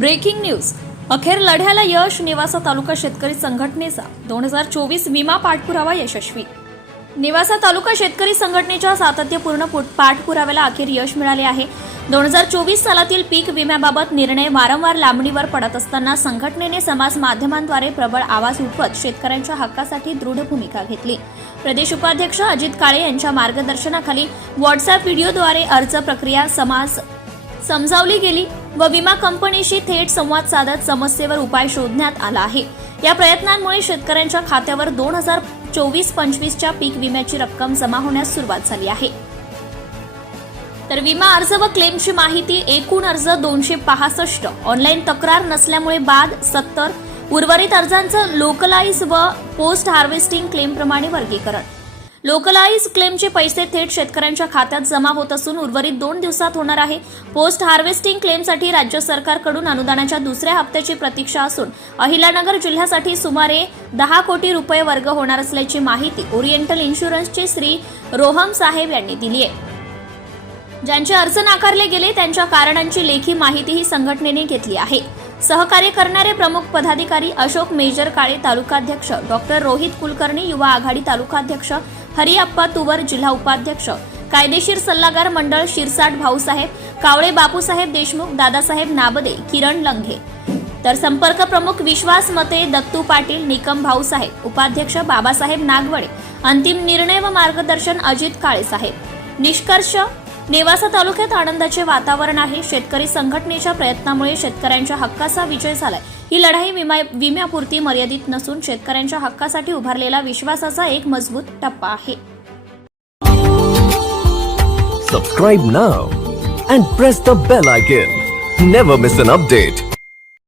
Breaking news. अखेर लढ्याला यश. नेवासा तालुका शेतकरी संघटनेचा 2024 विमा पाठपुरावा यशस्वी. नेवासा तालुका शेतकरी संघटनेच्या सातत्यपूर्ण पाठपुराव्याला अखेर यश मिळाले आहे. 2024 सालातील पीक विम्याबाबत निर्णय वारंवार लांबणीवर पडत असताना संघटनेने समाज माध्यमांद्वारे प्रबळ आवाज उठवत शेतकऱ्यांच्या हक्कासाठी दृढ भूमिका घेतली. प्रदेश उपाध्यक्ष अजित काळे यांच्या मार्गदर्शनाखाली व्हॉट्सअप व्हिडिओद्वारे अर्ज प्रक्रिया समजावली गेली व विमा कंपनीशी थेट संवाद साधत समस्येवर उपाय शोधण्यात आला आहे. या प्रयत्नांमुळे शेतकऱ्यांच्या खात्यावर 2024-25 च्या पीक विम्याची रक्कम जमा होण्यास सुरुवात झाली आहे. तर विमा अर्ज व क्लेमची माहिती. एकूण अर्ज 265, ऑनलाईन तक्रार नसल्यामुळे बाद 70, उर्वरित अर्जांचं लोकलाइज व पोस्ट हार्वेस्टिंग क्लेम प्रमाणे वर्गीकरण. लोकलाइज क्लेमचे पैसे थेट शेतकऱ्यांच्या खात्यात जमा होत असून उर्वरित 2 दिवसात होणार आहे. पोस्ट हार्वेस्टिंग क्लेमसाठी राज्य सरकारकडून अनुदानाच्या दुसऱ्या हप्त्याची प्रतीक्षा असून अहिल्यानगर जिल्ह्यासाठी सुमारे 10 कोटी रुपये वर्ग होणार असल्याची माहिती ओरिएंटल इन्शुरन्सचे श्री रोहम साहेब यांनी दिली आहे. ज्यांचे अर्ज नाकारले गेले त्यांच्या कारणांची लेखी माहितीही संघटनेने घेतली आहे. सहकार्य करणारे प्रमुख पदाधिकारी अशोक मेजर काळे तालुकाध्यक्ष, डॉक्टर रोहित कुलकर्णी युवा आघाडी तालुकाध्यक्ष, हरिअप्पा तुवर जिल्हा उपाध्यक्ष, कायदेशीर सल्लागार मंडळ शिरसाट भाऊसाहेब कावळे, बापूसाहेब देशमुख, दादासाहेब नाबदे, किरण लंघे. तर संपर्क प्रमुख विश्वास मते, दत्तू पाटील, निकम भाऊसाहेब, उपाध्यक्ष बाबासाहेब नागवडे. अंतिम निर्णय व मार्गदर्शन अजित काळे साहेब. निष्कर्ष. नेवासा तालुक्यात आनंदाचे वातावरण आहे. शेतकरी संघटनेच्या प्रयत्नामुळे शेतकऱ्यांच्या हक्काचा विजय झालाय. ही लढाई विम्यापुरती मर्यादित नसून शेतकऱ्यांच्या हक्कासाठी उभारलेला विश्वासाचा एक मजबूत टप्पा आहे. Subscribe now and press the bell icon. Never miss an update.